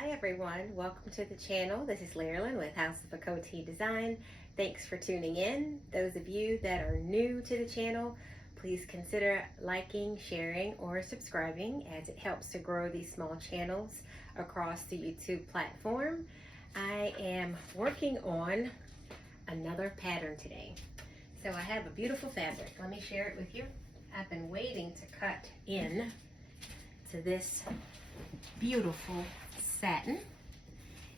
Hi everyone, welcome to the channel. This is Larilyn with House of a Coty Design. Thanks for tuning in. Those of you that are new to the channel, please consider liking, sharing, or subscribing as it helps to grow these small channels across the YouTube platform. I am working on another pattern today. So I have a beautiful fabric. Let me share it with you. I've been waiting to cut in to this beautiful satin,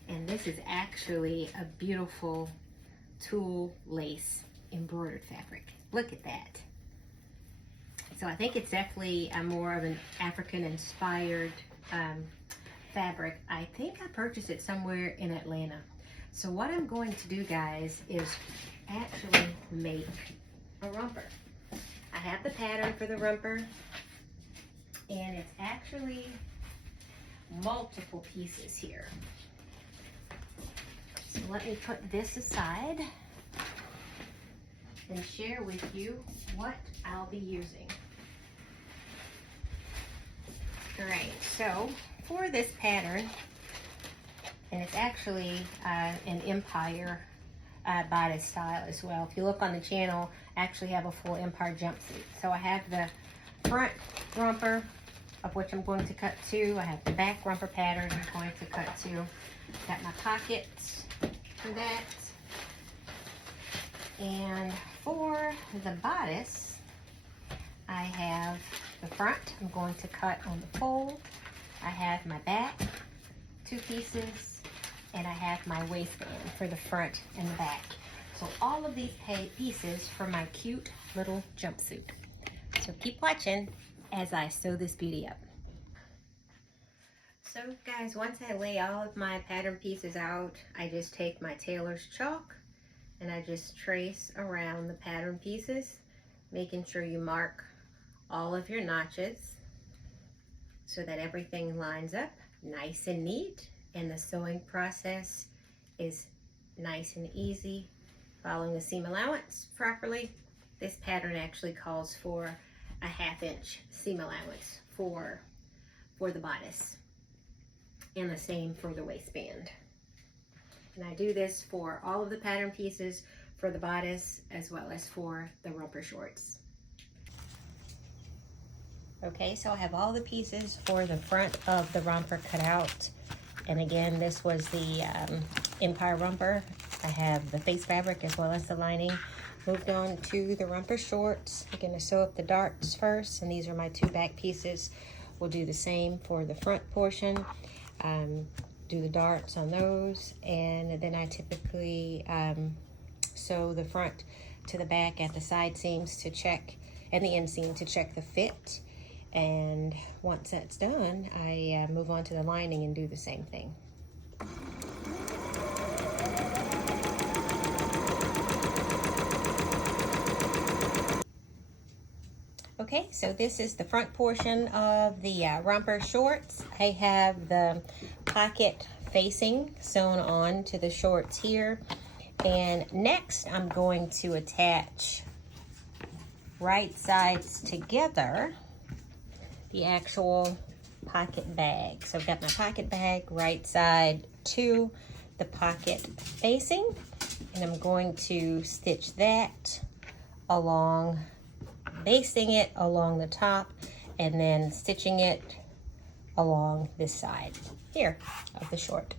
and this is actually a beautiful tulle lace embroidered fabric. Look at that. So I think it's definitely more of an African inspired fabric. I think I purchased it somewhere in Atlanta. So what I'm going to do, guys, is actually make a romper. I have the pattern for the romper, and it's actually multiple pieces here. So let me put this aside and share with you what I'll be using. All right, so for this pattern, and it's actually an empire bodice style as well. If you look on the channel, I actually have a full empire jumpsuit. So I have the front romper, of which I'm going to cut to. I have the back romper pattern I'm going to cut to. Got my pockets for that. And for the bodice, I have the front. I'm going to cut on the fold. I have my back, 2 pieces, and I have my waistband for the front and the back. So all of these pieces for my cute little jumpsuit. So keep watching as I sew this beauty up. So guys, once I lay all of my pattern pieces out, I just take my tailor's chalk and I just trace around the pattern pieces, making sure you mark all of your notches so that everything lines up nice and neat, and the sewing process is nice and easy, following the seam allowance properly. This pattern actually calls for a 1/2 inch seam allowance for the bodice, and the same for the waistband. And I do this for all of the pattern pieces for the bodice as well as for the romper shorts. Okay, so I have all the pieces for the front of the romper cut out. And again, this was the empire romper. I have the face fabric as well as the lining. Moved on to the romper shorts. I'm going to sew up the darts first, and these are my 2 back pieces. We'll do the same for the front portion. Do the darts on those, and then I typically sew the front to the back at the side seams to check, and the inseam to check the fit. And once that's done, I move on to the lining and do the same thing. Okay, so this is the front portion of the romper shorts. I have the pocket facing sewn on to the shorts here. And next I'm going to attach right sides together the actual pocket bag. So I've got my pocket bag right side to the pocket facing, and I'm going to stitch that along, basting it along the top, and then stitching it along this side here of the short.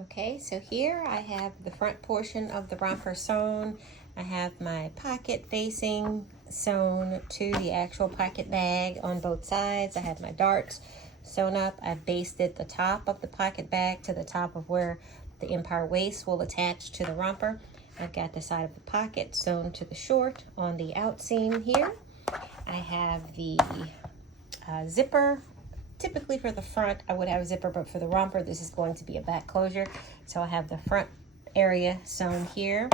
Okay, so here I have the front portion of the romper sewn. I have my pocket facing sewn to the actual pocket bag on both sides. I have my darts sewn up. I've basted the top of the pocket bag to the top of where the empire waist will attach to the romper. I've got the side of the pocket sewn to the short on the out seam here. I have the zipper. Typically for the front, I would have a zipper, but for the romper, this is going to be a back closure. So I have the front area sewn here.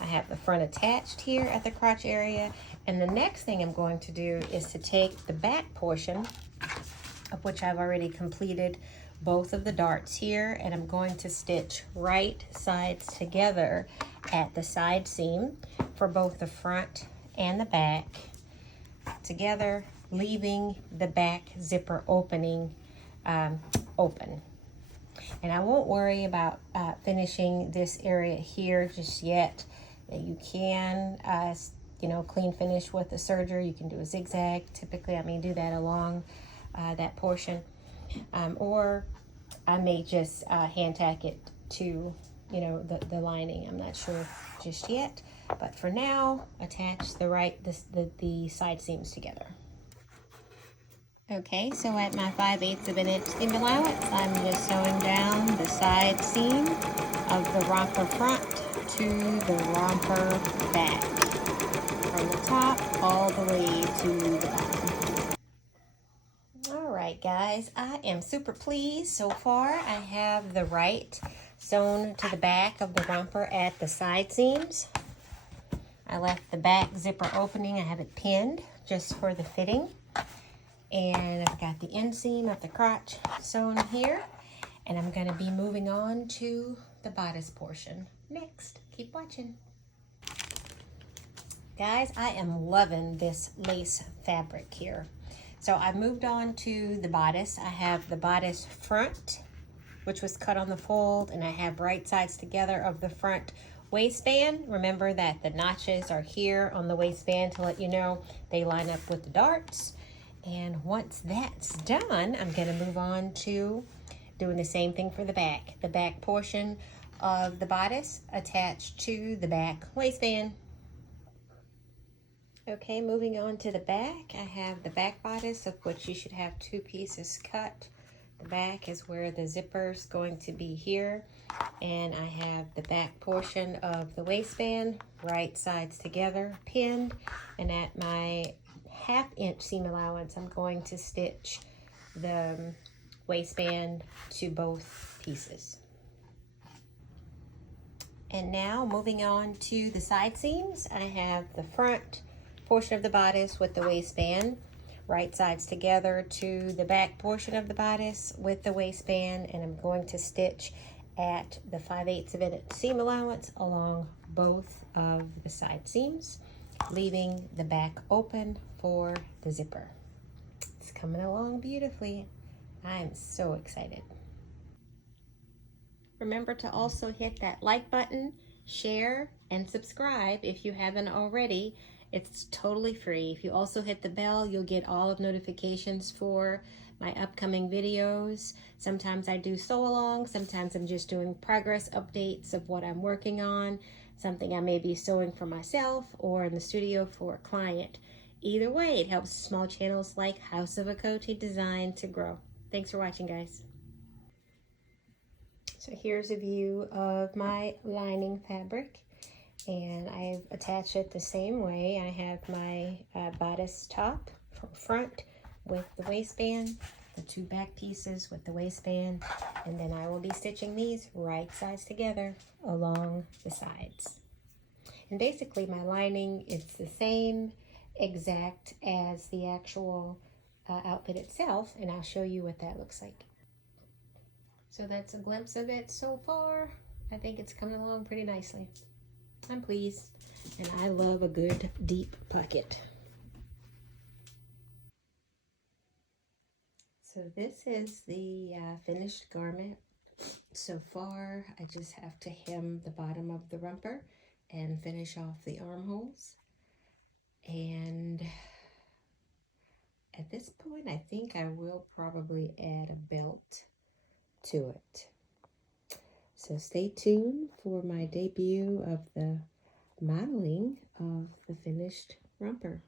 I have the front attached here at the crotch area. And the next thing I'm going to do is to take the back portion, of which I've already completed both of the darts here, and I'm going to stitch right sides together at the side seam for both the front and the back together, leaving the back zipper opening open. And I won't worry about finishing this area here just yet. You can, you know, clean finish with the serger. You can do a zigzag. Typically, I may do that along that portion. Or I may just hand tack it to, you know, the lining. I'm not sure just yet. But for now, attach the side seams together. Okay, so at my 5/8 of an inch seam allowance, I'm just sewing down the side seam of the romper front to the romper back, from the top all the way to the bottom. All right, guys, I am super pleased so far. I have the right sewn to the back of the romper at the side seams. I left the back zipper opening. I have it pinned just for the fitting. And I've got the inseam of the crotch sewn here. And I'm going to be moving on to the bodice portion next. Keep watching. Guys, I am loving this lace fabric here. So I've moved on to the bodice. I have the bodice front, which was cut on the fold, and I have right sides together of the front waistband. Remember that the notches are here on the waistband to let you know they line up with the darts. And once that's done, I'm going to move on to doing the same thing for the back. The back portion of the bodice attached to the back waistband. Okay, moving on to the back, I have the back bodice, of which you should have 2 pieces cut. The back is where the zipper's going to be here. And I have the back portion of the waistband, right sides together, pinned. And at my 1/2 inch seam allowance, I'm going to stitch the waistband to both pieces. And now moving on to the side seams, I have the front portion of the bodice with the waistband, right sides together to the back portion of the bodice with the waistband, and I'm going to stitch at the 5/8 of an inch seam allowance along both of the side seams, leaving the back open for the zipper. It's coming along beautifully. I'm so excited. Remember to also hit that like button, share, and subscribe if you haven't already. It's totally free. If you also hit the bell, you'll get all of notifications for my upcoming videos. Sometimes I do sew along, sometimes I'm just doing progress updates of what I'm working on, something I may be sewing for myself or in the studio for a client. Either way, it helps small channels like House of a Coty Design to grow. Thanks for watching, guys. So here's a view of my lining fabric, and I've attached it the same way. I have my bodice top from front with the waistband, the 2 back pieces with the waistband, and then I will be stitching these right sides together along the sides. And basically my lining is the same exact as the actual outfit itself, and I'll show you what that looks like. So that's a glimpse of it so far. I think it's coming along pretty nicely. I'm pleased, and I love a good deep pocket. So this is the finished garment. So far, I just have to hem the bottom of the romper and finish off the armholes. And at this point, I think I will probably add a belt to it. So stay tuned for my debut of the modeling of the finished romper.